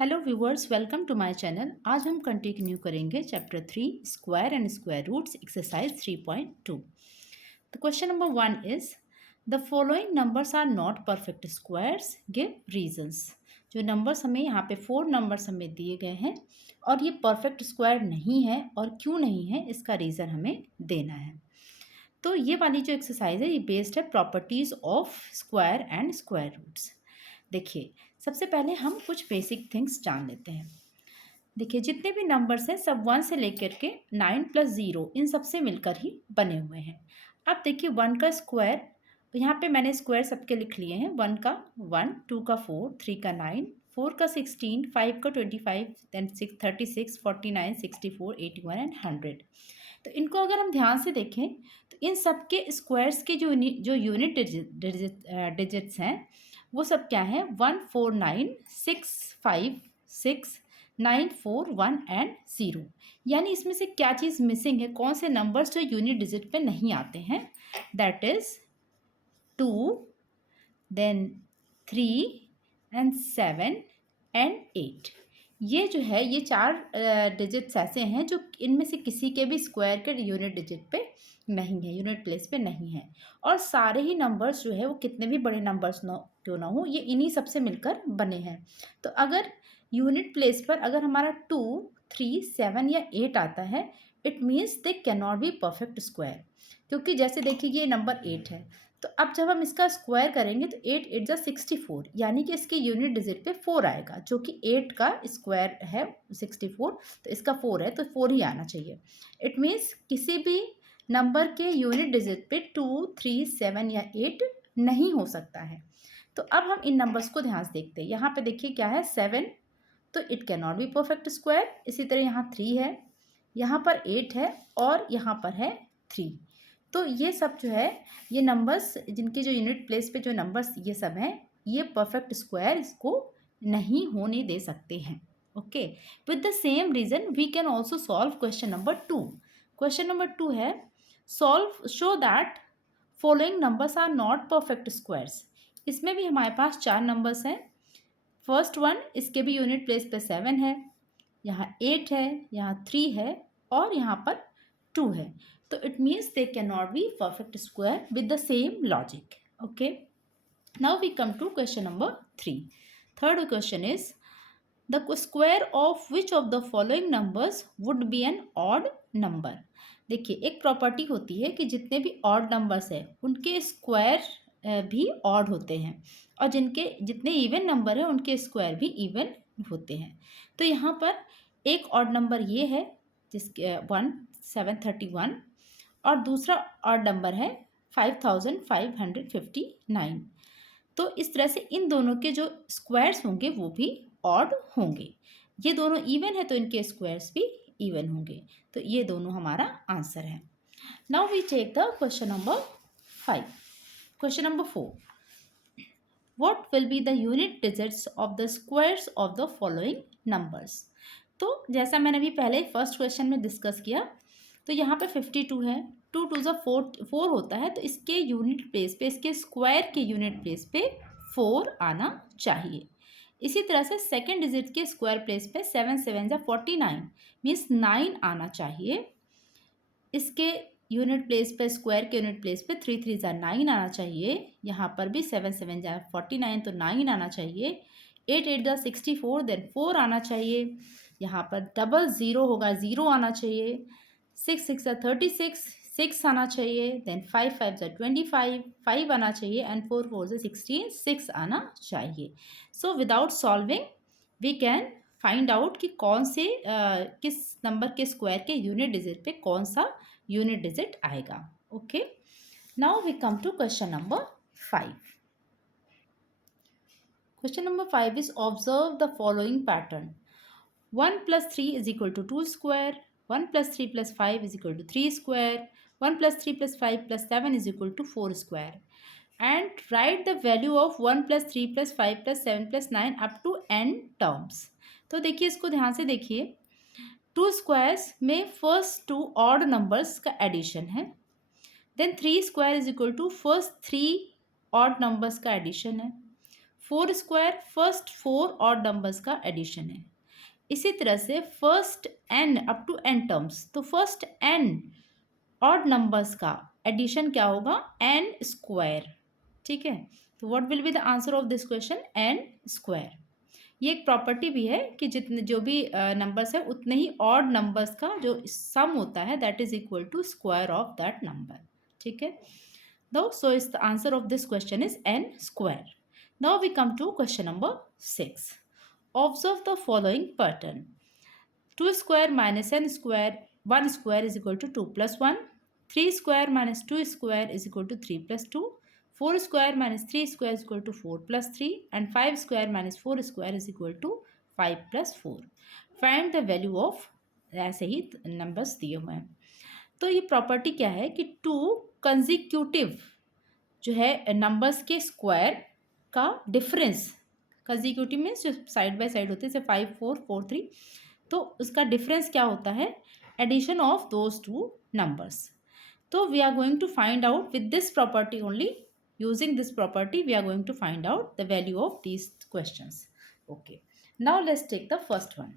Hello viewers, welcome to my channel. आज हम continue करेंगे chapter 3 square and square roots exercise 3.2। The question number 1 is the following numbers are not perfect squares, give reasons. जो numbers हमें यहाँ पे 4 numbers हमें दिए गए हैं और ये परफेक्ट स्क्वायर नहीं है और क्यों नहीं है इसका रीज़न हमें देना है। तो ये वाली जो एक्सरसाइज है ये बेस्ड है properties of square and square roots. देखिए, सबसे पहले हम कुछ बेसिक थिंग्स जान लेते हैं। देखिए, जितने भी नंबर्स हैं सब 1 से लेकर के 9 + 0 इन सब से मिलकर ही बने हुए हैं। अब देखिए 1 का स्क्वायर, तो यहाँ पे मैंने स्क्वायर सबके लिख लिए हैं। 1 का 1, 2 का 4, 3 का 9, 4 का 16, 5 का 25, देन 6 36, 49, 64, 81 एंड 100। तो इनको अगर हम ध्यान से देखें तो इन सब के स्क्वायर्स के जो यूनिट डिजिट्स हैं वो सब क्या है? 1 4 9 6 5 6 9 4 1 एंड 0। यानी इसमें से क्या चीज़ मिसिंग है? कौन से नंबर्स जो यूनिट डिजिट पे नहीं आते हैं? That is 2, then 3 and 7 and 8। ये जो है ये 4 डिजिट्स ऐसे हैं जो इनमें से किसी के भी स्क्वायर के यूनिट डिजिट पे नहीं है, यूनिट प्लेस पे नहीं है। और सारे ही नंबर्स जो है वो कितने भी बड़े नंबर्स क्यों ना हो, ये इन्हीं सब से मिलकर बने हैं। तो अगर यूनिट प्लेस पर अगर हमारा 2, 3, 7 या 8 आता है, it means they can not be perfect square. क्योंकि जैसे देखिए ये नंबर 8 है, तो अब जब हम इसका स्क्वायर करेंगे तो 8 8 जा 64, यानी कि इसके यूनिट डिजिट पे 4 आएगा, जो कि 8 का स्क्वायर है 64, तो इसका 4 है तो 4 ही आना चाहिए। इट मीन्स किसी भी नंबर के यूनिट डिजिट पे 2, 3, 7 या 8 नहीं हो सकता है। तो अब हम इन नंबर्स को ध्यान से देखते हैं। यहाँ पे देखिए क्या है? 7, तो it can not be perfect square. इसी तरह यहाँ 3 है, यहाँ पर 8 है और यहाँ पर है 3। तो ये सब जो है, ये नंबर्स जिनके जो यूनिट प्लेस पे जो नंबर्स ये सब हैं, ये परफेक्ट स्क्वायर इसको नहीं होने दे सकते हैं। Okay, with the same reason we can also solve question number 2। Question number 2 है solve show that following numbers are not perfect squares. इसमें भी हमारे पास 4 नंबर्स हैं। फर्स्ट वन, इसके भी यूनिट प्लेस पे 7 है, यहाँ 8 है, यहाँ 3 है और यहाँ पर 2 है। तो it means they can not be perfect square with the same logic. Okay, now we come to question number 3। Third question is the square of which of the following numbers would be an odd number. देखिए, एक property होती है कि जितने भी odd numbers हैं उनके square भी ऑड होते हैं और जिनके जितने इवन नंबर हैं उनके स्क्वायर भी इवन होते हैं। तो यहाँ पर एक ऑड नंबर ये है जिसके 1731 और दूसरा ऑड नंबर है 5559। तो इस तरह से इन दोनों के जो स्क्वायर्स होंगे वो भी ऑड होंगे। ये दोनों इवन है तो इनके स्क्वायर्स भी इवन होंगे। तो ये दोनों हमारा आंसर है। Now we take the question number 5। Question number 4, what will be the unit digits of the squares of the following numbers. तो जैसा मैंने अभी पहले फर्स्ट क्वेश्चन में डिस्कस किया, तो यहाँ पे 52 है, 2 2 ज़ा 4 होता है, तो इसके यूनिट प्लेस पे, इसके स्क्वायर के यूनिट प्लेस पे 4 आना चाहिए। इसी तरह से सेकेंड डिजिट के स्क्वायर प्लेस पे 7 7 ज़ा 49 मीन्स 9 आना चाहिए। इसके यूनिट प्लेस पे, स्क्वायर के यूनिट प्लेस पे 3 3 ज़ा 9 आना चाहिए। यहाँ पर भी 7 7 ज़ा 49 तो 9 आना चाहिए। 8 8 ज़ा 64 देन 4 आना चाहिए। यहाँ पर डबल 0 होगा, 0 आना चाहिए। 6 6 ज़ा 36, 6 आना चाहिए। देन 5 5 ज़ा 25, 5 आना चाहिए एंड 4 4 ज़ा 16, 6 आना चाहिए। So without solving we can find out कि कौन से किस नंबर के स्क्वायर के यूनिट डिजिट पे कौन सा यूनिट डिजिट आएगा। Okay, now we come to question number 5। Question number 5 is observe the following pattern. 1 plus 3 is equal to 2 square, 1 plus 3 plus 5 is equal to 3 square, 1 plus 3 plus 5 plus 7 is equal to 4 square. And write the value of 1 plus 3 plus 5 plus 7 plus 9 up to n terms. तो देखिए, इसको ध्यान से देखिए। 2 squares में first 2 odd numbers का addition है। Then 3 square is equal to first 3 odd numbers का एडिशन है। 4 स्क्वायर फर्स्ट 4 ऑड नंबर्स का एडिशन है। इसी तरह से first n up to n terms, तो फर्स्ट n ऑड नंबर्स का एडिशन क्या होगा, n स्क्वायर। ठीक है, तो what will be the answer of this question, n square. ये एक प्रॉपर्टी भी है कि जितने जो भी नंबर्स है उतने ही ऑड नंबर्स का जो सम होता है that is equal to square of that number. ठीक है, दो so is the answer of this question is n square. Now we come to question number 6। Observe the following pattern. 2 square minus n square 1 square is equal to 2 plus 1. 3 square minus 2 square is equal to 3 plus 2. 4 square minus 3 square is equal to 4 plus 3. And 5 square minus 4 square is equal to 5 plus 4. Find the value of, ऐसे ही numbers दिए हुए हैं। तो ये property क्या है कि 2 consecutive जो है नंबर्स के स्क्वायर का डिफरेंस, कंजिक्यूटिव मीन्स जो साइड बाय साइड होते हैं, जैसे 5 4 4 3, तो उसका डिफरेंस क्या होता है, addition of those two numbers. तो we are going to find out with this property only, using this property we are going to find out the value of these questions. Okay, now let's take the first one,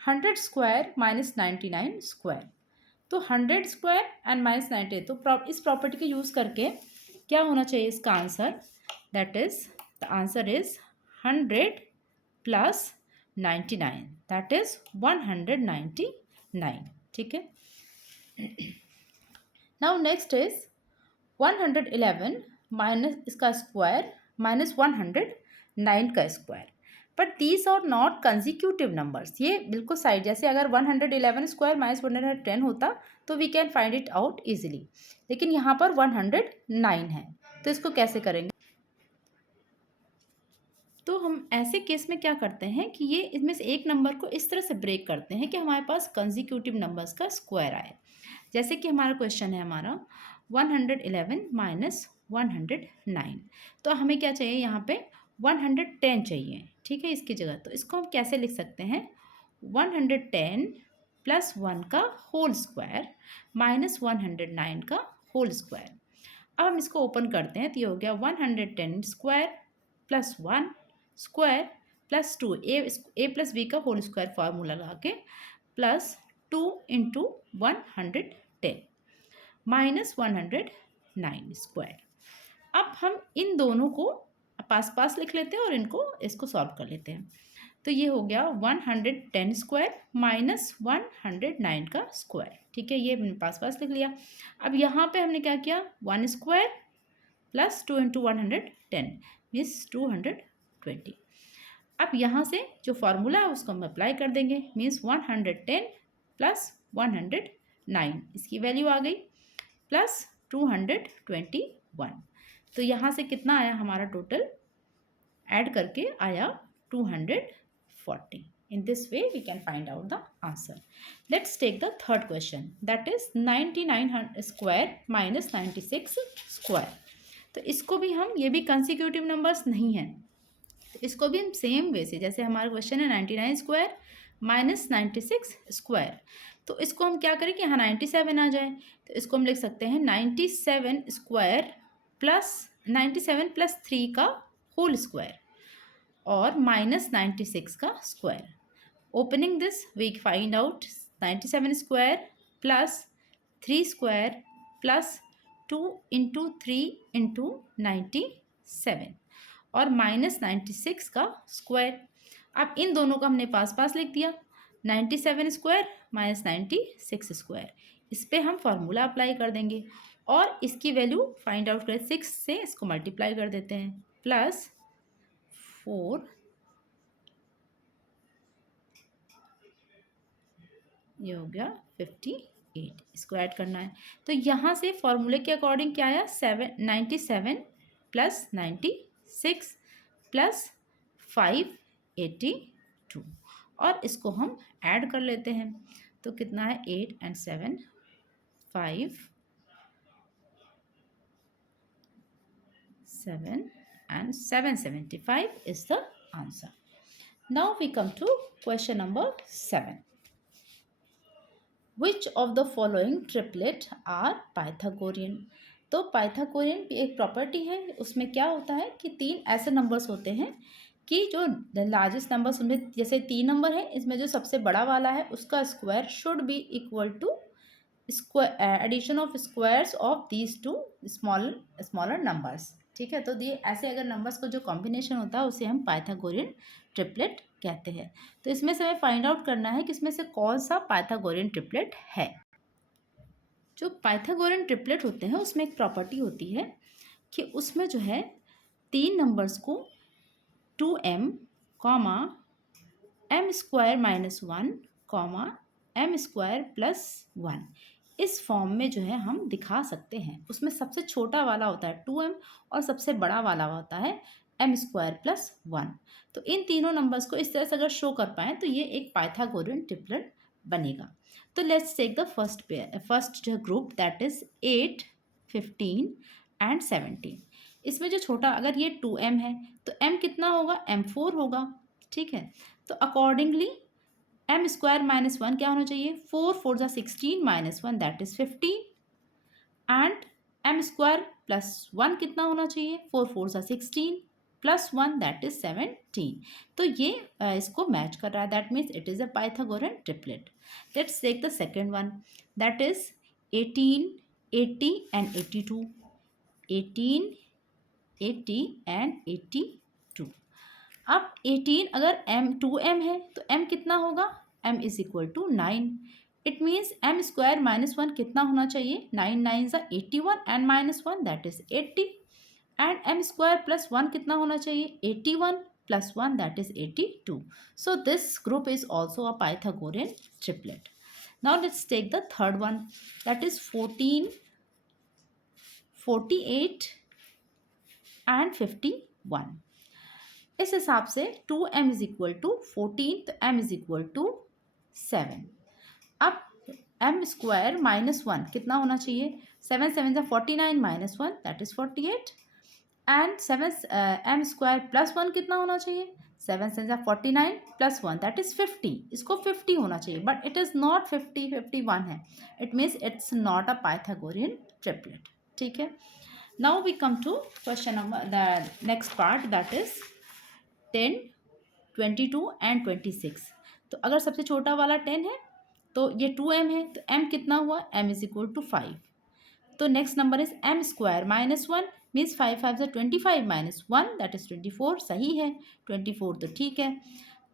100 square minus 99 square. तो 100 square and minus 98, तो इस property को use करके क्या होना चाहिए इसका answer, that is the answer is 100 plus 99, that is 199। ठीक है, नाउ नेक्स्ट इज 111 माइनस इसका स्क्वायर माइनस 109 का square. But these are not consecutive numbers, ये बिल्कुल साइड, जैसे अगर 111 स्क्वायर माइनस 110 होता तो we can find it out easily, लेकिन यहाँ पर 109 है, तो इसको कैसे करेंगे। तो हम ऐसे केस में क्या करते हैं कि ये इसमें से एक नंबर को इस तरह से ब्रेक करते हैं कि हमारे पास कंजिक्यूटिव नंबर्स का स्क्वायर आए। जैसे कि हमारा क्वेश्चन है हमारा 111 माइनस 109, तो हमें क्या चाहिए यहाँ पे 110 चाहिए। ठीक है, इसकी जगह तो इसको हम कैसे लिख सकते हैं, 110 प्लस 1 का होल स्क्वायर माइनस 109 का होल स्क्वायर। अब हम इसको ओपन करते हैं तो ये हो गया 110 स्क्वायर प्लस 1 स्क्वायर प्लस 2, ए प्लस बी का होल स्क्वायर फार्मूला लगा के, प्लस 2 इंटू 110 माइनस 109 स्क्वायर। अब हम इन दोनों को पास पास लिख लेते हैं और इसको सॉल्व कर लेते हैं। तो ये हो गया 110 स्क्वायर माइनस 109 का स्क्वायर। ठीक है, ये हमने पास पास लिख लिया। अब यहाँ पे हमने क्या किया, 1 स्क्वायर प्लस 2 इंटू 110 मीन्स 220। अब यहाँ से जो फार्मूला है उसको हम अप्लाई कर देंगे, मीन्स 110 प्लस 109, इसकी वैल्यू आ गई, प्लस 221। तो यहाँ से कितना आया हमारा टोटल, ऐड करके आया 240। In this way we can find out the answer. Let's take the third question, that is 99 square minus 96 square। तो इसको भी हम, ये भी कंसिक्यूटिव नंबर्स नहीं है, तो इसको भी हम सेम वे से, जैसे हमारा क्वेश्चन है 99 स्क्वायर माइनस 96 स्क्वायर, तो इसको हम क्या करें कि यहाँ 97 आ जाए, तो इसको हम लिख सकते हैं 97 स्क्वायर प्लस 97 प्लस 3 का होल स्क्वायर और माइनस 96 का square. Opening this we find out 97 square plus 3 square plus 2 into 3 into 97 और माइनस 96 का स्क्वायर। अब इन दोनों का हमने पास पास लिख दिया, 97 स्क्वायर माइनस 96 स्क्वायर, इस पर हम फार्मूला अप्लाई कर देंगे और इसकी वैल्यू फाइंड आउट करें, 6 से इसको मल्टीप्लाई कर देते हैं, प्लस 4 ये हो गया 58, इसको ऐड करना है। तो यहाँ से फॉर्मूले के अकॉर्डिंग क्या आया, 97 प्लस 96 प्लस 582 और इसको हम ऐड कर लेते हैं, तो कितना है 8 and 7 5 7 and 775 is the answer. Now we come to question number 7. Which of the following triplet are Pythagorean? तो पाइथागोरियन की एक प्रॉपर्टी है, उसमें क्या होता है कि 3 ऐसे नंबर्स होते हैं कि जो लार्जेस्ट नंबर्स उनमें, जैसे 3 नंबर है, इसमें जो सबसे बड़ा वाला है उसका square should be equal to square addition of squares of these two smaller numbers. ठीक है, तो ये ऐसे अगर नंबर्स का जो कॉम्बिनेशन होता है उसे हम पाइथागोरियन ट्रिपलेट कहते हैं। तो इसमें से हमें फाइंड आउट करना है कि इसमें से कौन सा पाइथागोरियन ट्रिपलेट है। जो पाइथागोरियन ट्रिपलेट होते हैं उसमें एक प्रॉपर्टी होती है कि उसमें जो है 3 नंबर्स को 2m comma m square minus 1 comma m square plus 1 इस फॉर्म में जो है हम दिखा सकते हैं। उसमें सबसे छोटा वाला होता है 2m और सबसे बड़ा वाला होता है m स्क्वायर प्लस 1। तो इन तीनों नंबर्स को इस तरह से अगर शो कर पाएँ तो ये एक पाइथागोरियन ट्रिपलेट बनेगा। तो लेट्स टेक द फर्स्ट जो ग्रुप दैट इज 8, 15 एंड 17। इसमें जो छोटा, अगर ये 2m है तो m कितना होगा, m4 होगा। ठीक है, तो अकॉर्डिंगली m स्क्वायर माइनस 1 क्या होना चाहिए, 4 4 जा 16 minus 1 that is 15 and m square plus 1 कितना होना चाहिए, 4 4 जा 16 प्लस 1 दैट इज 17। तो ये इसको मैच कर रहा है, that means it is a Pythagorean triplet. Let's take the second one that is 18, 80 and 82। 18, 80 and 82। अब 18 अगर m है तो m कितना होगा, m is equal to 9। It means m square minus 1 कितना होना चाहिए, 9 9 ज़ा 81 and minus 1 that is 80 and m square plus 1 कितना होना चाहिए, 81 plus 1 that is 82। So this group is also a Pythagorean triplet. Now let's take the third one that is 14, 48 and 51। इस हिसाब से 2m इज इक्वल टू 14 तो m is equal to 7। अब m square minus 1 कितना होना चाहिए, 7 7 ज़ा 49 minus 1 that is 48 and 7 m square plus 1 कितना होना चाहिए, 7 7 ज़ा 49 प्लस 1 दैट इज 50। इसको 50 होना चाहिए बट इट इज़ नॉट 50, 51 है। It means it's not a Pythagorean triplet. ठीक है, now we come to question number the next part that is 10, 22 and 26। तो अगर सबसे छोटा वाला 10 है तो ये 2m है तो m कितना हुआ, m इज इक्वल टू 5। तो next number is m square minus 1 means 5 5 25 minus 1 that is 24। सही है, 24 तो ठीक है।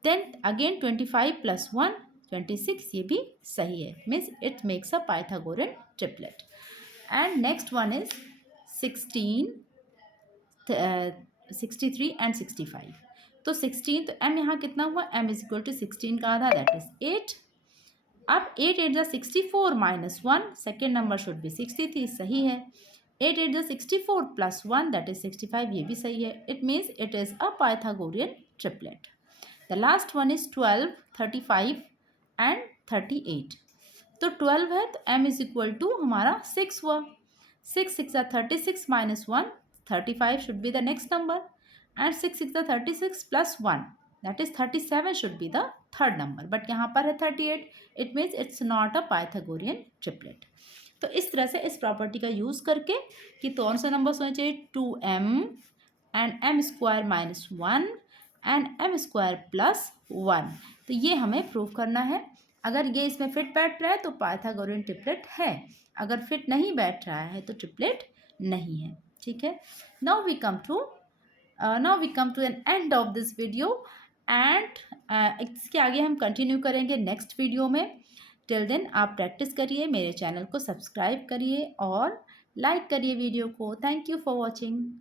देन अगेन 25 प्लस 1 26, ये भी सही है, means it makes a Pythagorean triplet. And next one is 16, 63 and 65। तो 16 तो m यहाँ कितना हुआ, m इज इक्वल टू 16 का आधा दैट इज 8। अब 8 8 ज़ा 64 minus 1, second number should be 63, सही है। 8 8 ज़ा 64 प्लस 1 दैट इज 65, ये भी सही है। It means it is a Pythagorean triplet. The last one is 12, 35 and 38। तो 12 है तो m इज इक्वल टू हमारा 6 हुआ। 6 6 ज़ा 36 minus 1, 35 should be the next number and 6 6 the 36 plus 1 that is 37 should be the third number, but यहाँ पर है 38, it means it's not a Pythagorean triplet। तो इस तरह से इस प्रॉपर्टी का यूज़ करके कि कौन सा नंबर होना चाहिए, 2m and m square minus 1 and m square plus 1, तो ये हमें प्रूव करना है। अगर ये इसमें फिट बैठ रहा है तो पाइथागोरियन ट्रिपलेट है, अगर फिट नहीं बैठ रहा है तो ट्रिपलेट नहीं है। ठीक है, now we come to an end of this video and इसके आगे हम कंटिन्यू करेंगे नेक्स्ट वीडियो में। टिल देन आप प्रैक्टिस करिए, मेरे चैनल को सब्सक्राइब करिए और लाइक करिए वीडियो को। Thank you for watching.